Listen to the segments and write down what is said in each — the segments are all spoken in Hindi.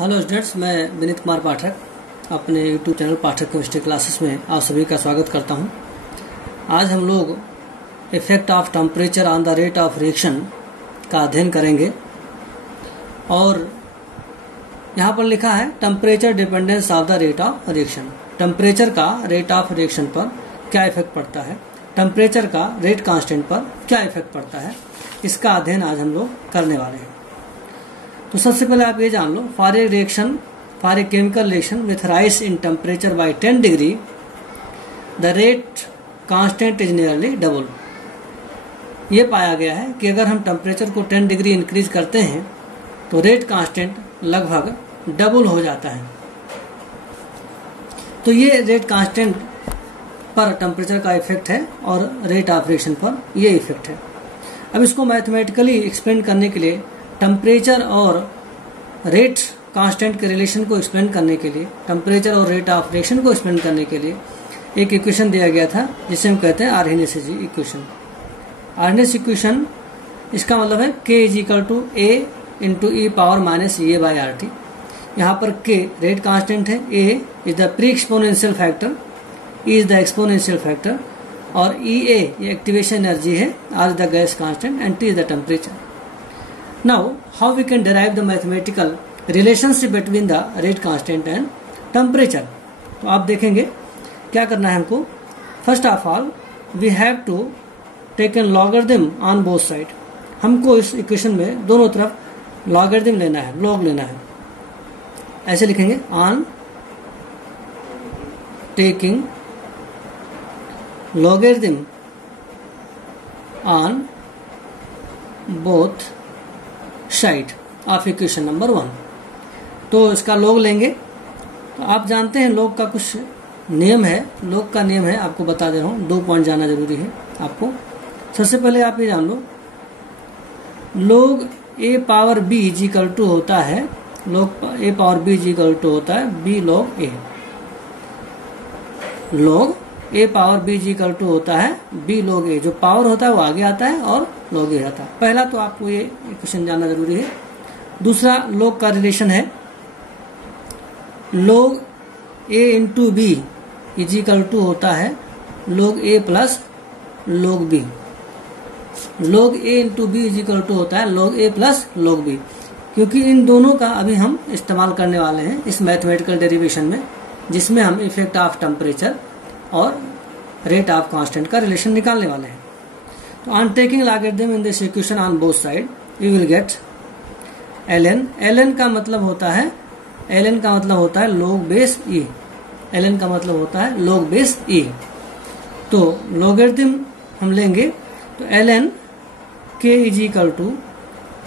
हेलो स्टूडेंट्स, मैं विनीत कुमार पाठक अपने यूट्यूब चैनल पाठक केमिस्ट्री क्लासेस में आप सभी का स्वागत करता हूं। आज हम लोग effect of temperature on the rate of reaction का अध्ययन करेंगे और यहाँ पर लिखा है temperature dependence of the rate of reaction. Temperature का रेट ऑफ रिएक्शन पर क्या इफेक्ट पड़ता है, टेम्परेचर का रेट कांस्टेंट पर क्या इफेक्ट पड़ता है, इसका अध्ययन आज हम लोग करने वाले हैं। तो सबसे पहले आप ये जान लो, for a chemical reaction with rise in temperature by 10 degree the rate constant is nearly double. ये पाया गया है कि अगर हम टेम्परेचर को 10 डिग्री इंक्रीज करते हैं तो रेट कांस्टेंट लगभग डबल हो जाता है। तो ये रेट कांस्टेंट पर टेम्परेचर का इफेक्ट है और रेट ऑफ रिएक्शन पर ये इफेक्ट है। अब इसको मैथमेटिकली एक्सप्लेन करने के लिए, टेम्परेचर और रेट कांस्टेंट के रिलेशन को एक्सप्लेन करने के लिए, टेम्परेचर और रेट ऑफ रिएक्शन को एक्सप्लेन करने के लिए एक इक्वेशन दिया गया था जिसे हम कहते हैं आर्हेनियस इक्वेशन। आर्हेनियस इक्वेशन इसका मतलब है K is equal to A into E power minus A by R T. यहाँ पर K रेट कांस्टेंट है, A is the pre exponential factor, E is the exponential factor और EA ये एक्टिवेशन एनर्जी है, R is the gas constant and T is the temperature. Now, how we can derive the mathematical relationship between the rate constant and temperature? तो आप देखेंगे क्या करना है हमको। First of all we have to take an logarithm on both side. हमको इस इक्वेशन में दोनों तरफ लॉगरिथम लेना है, लॉग लेना है। ऐसे लिखेंगे, on taking logarithm on both side of equation number 1। तो इसका लॉग लेंगे। तो आप जानते हैं लॉग का कुछ नियम है, लॉग का नियम है, आपको बता दे रहा हूं। 2 पॉइंट जानना जरूरी है आपको। सबसे पहले आप ये जान लो, log A power B is equal to होता है, log A power B is equal to होता है B log A. Log A power B is equal to होता है बी लॉग ए। जो पावर होता है वो आगे आता है और लॉग ए आता है। पहला तो आपको ये इक्वेशन जानना जरूरी है। दूसरा लॉग का रिलेशन है, log A into B is equal to होता है log A plus log B. Log A into B is equal to होता है log A plus log B, क्योंकि इन दोनों का अभी हम इस्तेमाल करने वाले हैं इस मैथमेटिकल डेरिवेशन में, जिसमें हम इफेक्ट ऑफ टेम्परेचर और रेट ऑफ कांस्टेंट का रिलेशन निकालने वाले हैं। तो on taking logarithm in this equation on both side we will get ln। ln का मतलब होता है log बेस e। ln का मतलब होता है log बेस e। तो लॉगरिथम हम लेंगे तो ln k is equal to,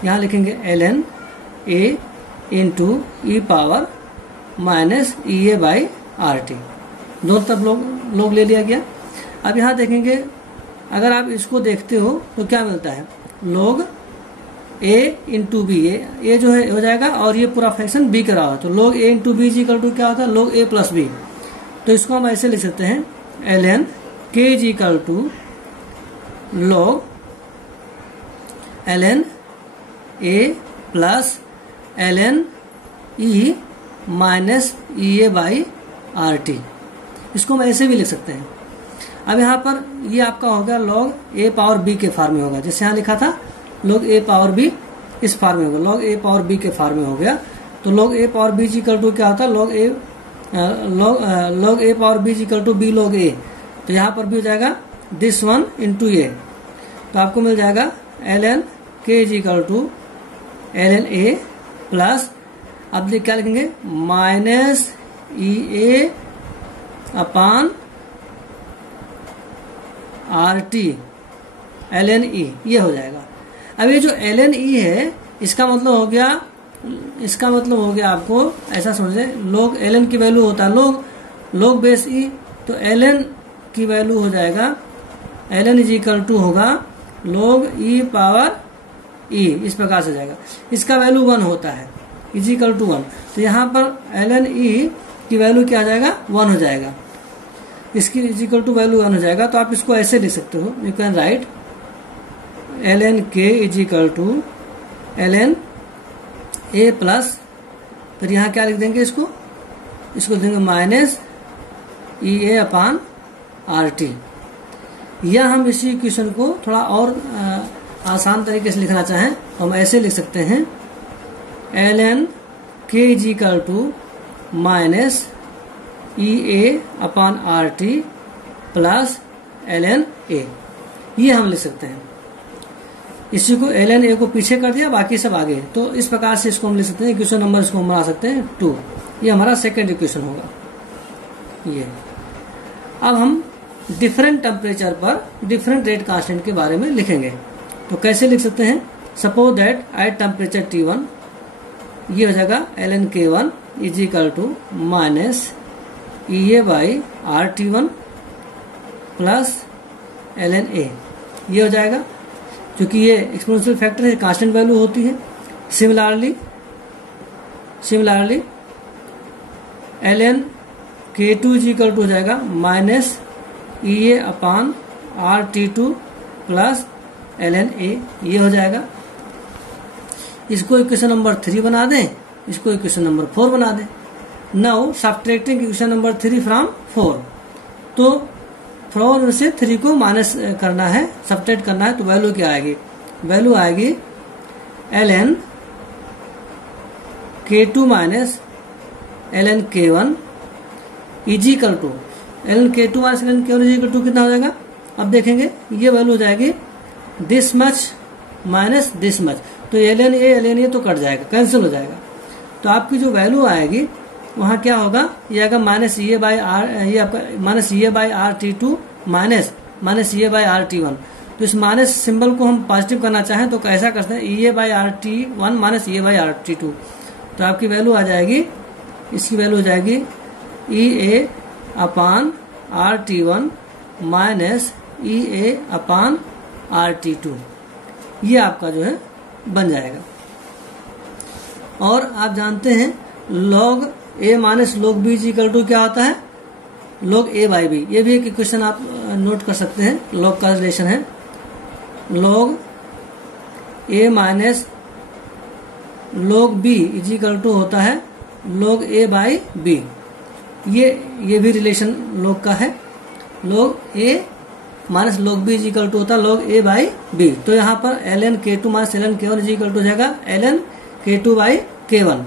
यहाँ लिखेंगे ln a into E power minus E A by R T. दोनों तरफ लॉग ले लिया गया। अब यहाँ देखेंगे, अगर आप इसको देखते हो तो क्या मिलता है, log a इंटू बी। ए जो है हो जाएगा और ये पूरा फ्रैक्शन b करा हुआ, तो log a into B equal to क्या होता है, log a प्लस बी। तो इसको हम ऐसे लिख सकते हैं, ln k is equal to log ln a plus ln e minus E A by R T. इसको हम ऐसे भी लिख सकते हैं। अब यहाँ पर ये आपका होगा log a पावर b के फॉर्म में होगा, जैसे यहाँ लिखा था log a पावर b इस फॉर्म में होगा, log a पावर b के फॉर्म में हो गया। तो log a power b equal to क्या होता है, log a power b equal to b log a। तो यहाँ पर भी हो जाएगा दिस वन इंटू ए। तो आपको मिल जाएगा ln k equal to ln a plus, अब क्या लिखेंगे, minus E A upon R T ln e, ये हो जाएगा। अब ये जो ln e है इसका मतलब हो गया आपको ऐसा समझे, log ln की वैल्यू होता है log बेस e। तो ln की वैल्यू हो जाएगा, ln इज इक्वल टू होगा log e पावर e, इस प्रकार से जाएगा। इसका वैल्यू 1 होता है, इज इक्वल टू 1। तो यहाँ पर ln e की वैल्यू क्या आ जाएगा, 1 हो जाएगा। इसकी इज इक्वल टू वैल्यू 1 हो जाएगा। तो आप इसको ऐसे लिख सकते हो, you can write ln k is equal to ln a plus फिर यहाँ क्या लिख देंगे, इसको देंगे माइनस EA अपान RT। या हम इसी इक्वेशन को थोड़ा और आसान तरीके से लिखना चाहें तो हम ऐसे लिख सकते हैं, ln K is equal to minus EA upon RT plus ln A। ये हम लिख सकते हैं। इसी को ln A को पीछे कर दिया, बाकी सब आगे। तो इस प्रकार से इसको हम लिख सकते हैं, इक्वेशन नंबर इसको हम बना सकते हैं 2। ये हमारा सेकेंड इक्वेशन होगा ये। अब हम डिफरेंट टेम्परेचर पर डिफरेंट रेट कांस्टेंट के बारे में लिखेंगे। तो कैसे लिख सकते हैं, suppose that at temperature T1 ये हो जाएगा ln K1 is equal to minus EA by RT1 plus ln A। ये हो जाएगा, क्योंकि ये एक्सपोनेंशियल फैक्टर है, कांस्टेंट वैल्यू होती है। Similarly ln K2 is equal to हो जाएगा minus EA upon RT2 plus ln A। ये हो जाएगा। इसको इक्वेशन नंबर 3 बना दें, इसको इक्वेशन नंबर 4 बना दें। Now subtracting equation number 3 from 4, तो 4 से 3 को माइनस करना है, सब्ट्रैक्ट करना है, तो वैल्यू क्या आएगी, वैल्यू आएगी ln K2 minus ln K1 is equal to ln K2 minus ln K1 is equal to कितना हो जाएगा। अब देखेंगे ये वैल्यू हो जाएगी this much minus this much, तो ln A तो कट जाएगा, कैंसिल हो जाएगा। तो आपकी जो वैल्यू आएगी वहां क्या होगा, ये आएगा माइनस EA बाई आर, ये आपका minus EA by RT2 minus EA by RT1। तो इस माइनस सिंबल को हम पॉजिटिव करना चाहें तो कैसा करते हैं, EA by RT1 minus EA by RT2। तो आपकी वैल्यू आ जाएगी, इसकी वैल्यू हो जाएगी EA अपान RT1 minus EA upon RT2। ये आपका जो है बन जाएगा। और आप जानते हैं log A minus log B is equal to क्या होता है, log A बाई B। ये भी एक इक्वेशन आप नोट कर सकते हैं, log का रिलेशन है। log A minus log B is equal to होता है log A बाई B। ये भी रिलेशन log का है। log A minus log B is equal to होता है log A बाई B। तो यहाँ पर ln K2 minus ln K1 is equal to हो जाएगा ln K2 बाई K1।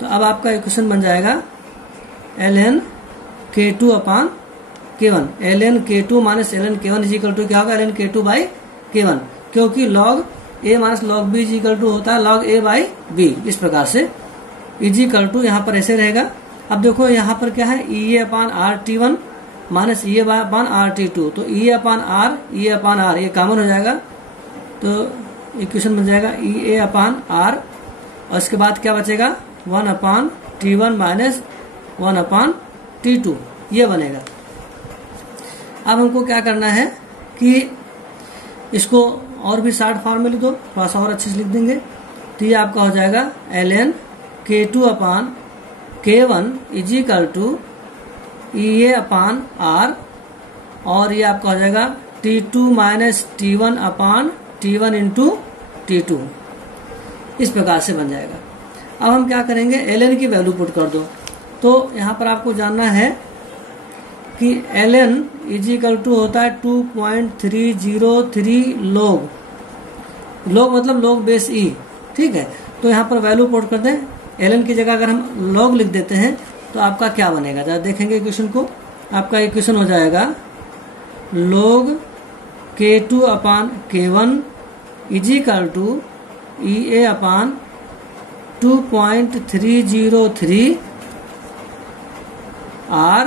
तो अब आपका इक्वेशन बन जाएगा ln K2 upon K1। ln K2 minus ln K1 is equal to क्या होगा, ln K2 बाई K1, क्योंकि log A minus log B is equal to होता है log A बाई B। इस प्रकार से इज इक्वल टू यहाँ पर ऐसे रहेगा। अब देखो यहाँ पर क्या है, EA अपान RT1 minus EA upon RT2। तो EA अपान R ये कॉमन हो जाएगा, तो इक्वेशन बन जाएगा EA अपान R, और इसके बाद क्या बचेगा 1 अपान T1 माइनस 1 अपान T2, ये बनेगा। अब हमको क्या करना है कि इसको और भी शॉर्ट फॉर्म में लिख दो, थोड़ा सा और अच्छे से लिख देंगे। तो ये आपका हो जाएगा ln K2 upon K1 is equal to EA upon R, और ये आपका हो जाएगा T2 माइनस T1 अपान T1 इंटू T2। इस प्रकार से बन जाएगा। अब हम क्या करेंगे, ln की वैल्यू पुट कर दो। तो यहाँ पर आपको जानना है कि ln इज इक्वल टू होता है 2.303 log मतलब log बेस E, ठीक है। तो यहाँ पर वैल्यू पुट कर दें, ln की जगह अगर हम log लिख देते हैं तो आपका क्या बनेगा, जरा देखेंगे इक्वेशन को। आपका इक्वेशन हो जाएगा log K2 upon K1 is equal to EA upon 2.303 R,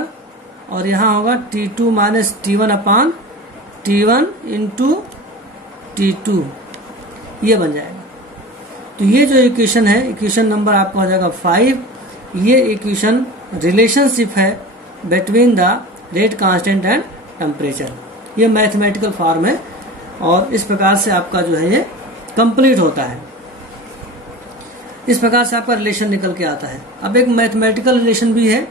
और यहाँ होगा T2 माइनस T1 अपान T1 इंटू T2, ये बन जाएगा। तो ये जो इक्वेशन है, इक्वेशन नंबर आपका हो जाएगा 5। ये इक्वेशन रिलेशनशिप है between the rate constant and temperature. ये मैथमेटिकल फॉर्म है, और इस प्रकार से आपका जो है ये कंप्लीट होता है। इस प्रकार से आपका रिलेशन निकल के आता है। अब एक मैथमेटिकल रिलेशन भी है,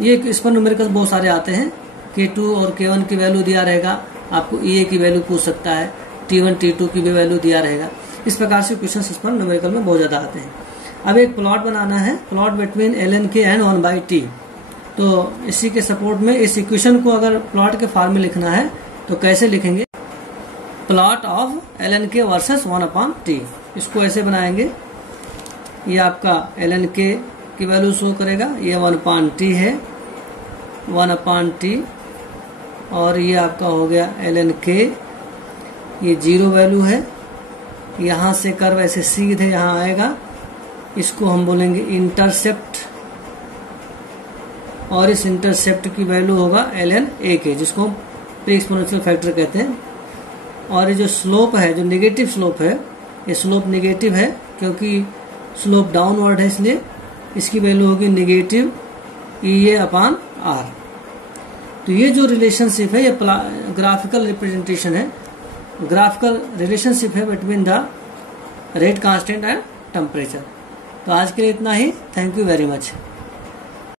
ये इस पर न्यूमेरिकल बहुत सारे आते हैं। K2 और K1 की वैल्यू दिया रहेगा, आपको EA की वैल्यू पूछ सकता है, T1 T2 की भी वैल्यू दिया रहेगा। इस प्रकार से क्वेश्चन इस पर न्यूमेरिकल में बहुत ज्यादा आते हैं। अब एक प्लॉट बनाना है, plot between ln k and 1/t। तो इसी के सपोर्ट में इस इक्वेशन को अगर प्लॉट के फॉर्म में लिखना है तो कैसे लिखेंगे, plot of ln k versus 1/t। इसको ऐसे बनाएंगे, ये आपका ln k की वैल्यू शो करेगा, ये 1/t है, 1/t, और ये आपका हो गया ln k, ये 0 वैल्यू है, यहाँ से कर्व ऐसे सीधे यहाँ आएगा, इसको हम बोलेंगे इंटरसेप्ट, और इस इंटरसेप्ट की वैल्यू होगा ln ak, जिसको प्री एक्सपोनेंशियल फैक्टर कहते हैं। और ये जो स्लोप है, जो नेगेटिव स्लोप है, ये स्लोप नेगेटिव है क्योंकि स्लोप डाउनवर्ड है, इसलिए इसकी वैल्यू होगी नेगेटिव EA/r। तो ये जो रिलेशनशिप है, ये ग्राफिकल रिप्रेजेंटेशन है, ग्राफिकल रिलेशनशिप है between the rate constant and temperature. तो आज के लिए इतना ही। Thank you very much.